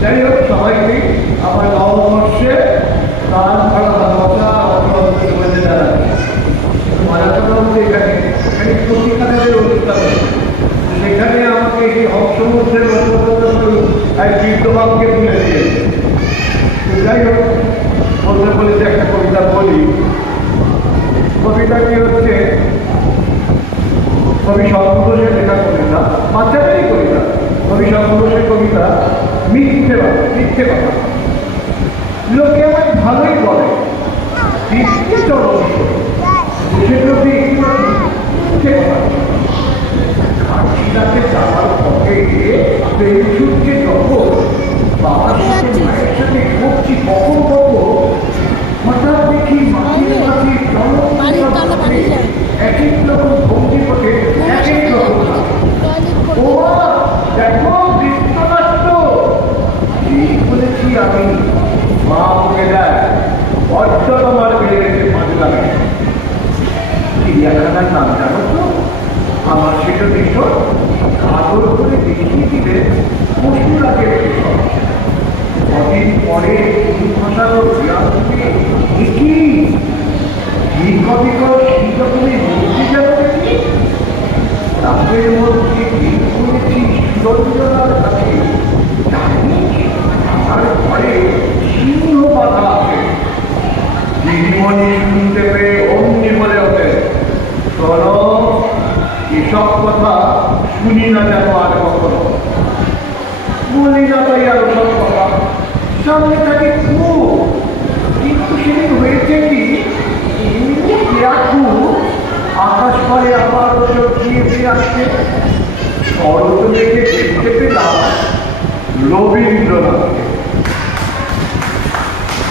যাই হোক, সবাইকে আমার নববর্ষে প্রাণ ভরা ভালোবাসা বলে জানাই। মজার কথা হচ্ছে এখানে প্রতিখানের অনুষ্ঠান, সেখানে আমাকে এই হংসমুদ্রের এক বৃদ্ধবাবকে তুলে দিয়েছে। যাই হোক, বলতে বলেছে একটা কবিতা বলি। কবিতাটি হচ্ছে কবি শঙ্করঘোষের লেখা কবিতা, বাচ্চাদেরই কবিতা। কবি শঙ্করঘোষের কবিতা মিথ্যে কথা। লোকে আমার ভালোই বলে কাশিরাতে যাওয়ার পথে ট্রেন ছুটছে যখন বাবার সাথে মায়ের সাথে ঘুরছি কখন হঠাৎ দেখি মাটির এক এক রকম ভঙ্গি পথে এক এক রকম। ও দেখো বৃত্তনাট্য, ঠিক বলেছি আমি। মা বলে দেয় অর্জন আমার বেড়ে গেছে 5 লাখ। চিড়িয়াখানার নাম জানো তো? আমার সেটা ভীষণ আদর করে দেখিয়ে দিলে পশুরাজের ভীষণ। কদিন পরে ভাষারও তুমি মূর্তি যাবে দেখি তাদের মধ্যে করেছি সুরঞ্জনার কাছে। আমার ঘরে সিংহ বাধা আছে। দিদিমণি শুনতে পেয়ে অমনি বলে ওঠে, শোনো, এসব কথা শুনি না যেন আর কখনো। বলি না তাই আরো সব কথা, সামনে থাকে খুব। কিন্তু সেদিন হয়েছে কি, আকাশ পরে আবার ওসব গিয়ে আসছে। শরৎ মেঘে দেখতে পেলাম